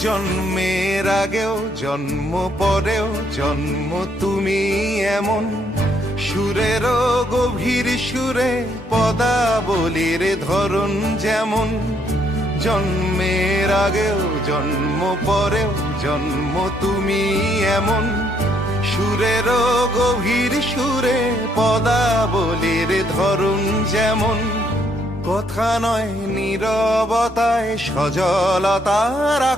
জন্মের আগেও, জন্ম পরেও, জন্ম তুমি এমন। সুরের গভীর সুরে পদাবলীর ধরন যেমন। জন্মের আগেও, জন্ম পরেও, জন্ম তুমি এমন। সুরের গভীর সুরে পদাবলীর ধরুন যেমন। কথা নয়, নীরবতায় সজলতার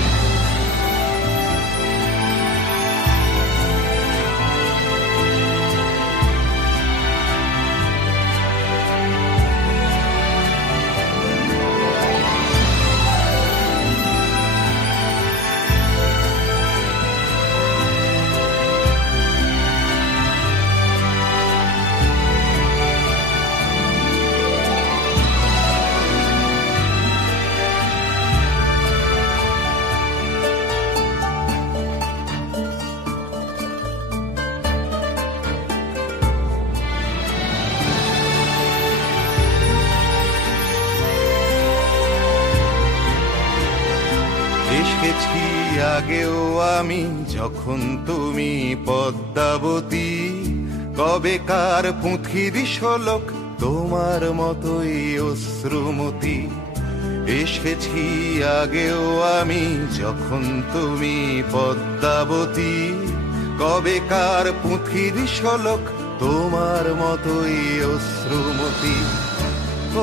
এসেছি আগেও আমি যখন তুমি পদ্মাবতী। কবেকার পুঁথির শোলক তোমার মতোই অশ্রুমতি। এসেছি আগেও আমি যখন তুমি পদ্মাবতী। কবেকার পুঁথির শোলক তোমার মতোই অশ্রুমতি।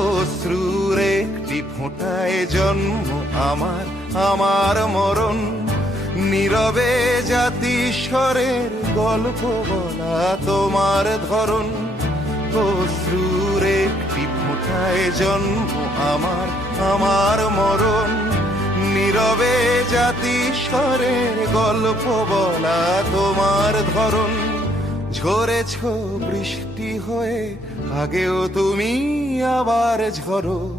অশ্রুর একটি ফোঁটায় জন্ম আমার আমার মরণ নীরবে জাতিস্বরের গল্প বলা তোমার ধরন অশ্রুর একটি ফোঁটায় জন্ম আমার আমার মরণ। নীরবে জাতিস্বরের গল্প বলা তোমার ধরন ঝরেছ বৃষ্টি হয়ে, আগেও তুমি আবার ঝরো।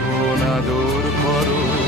আদর করো।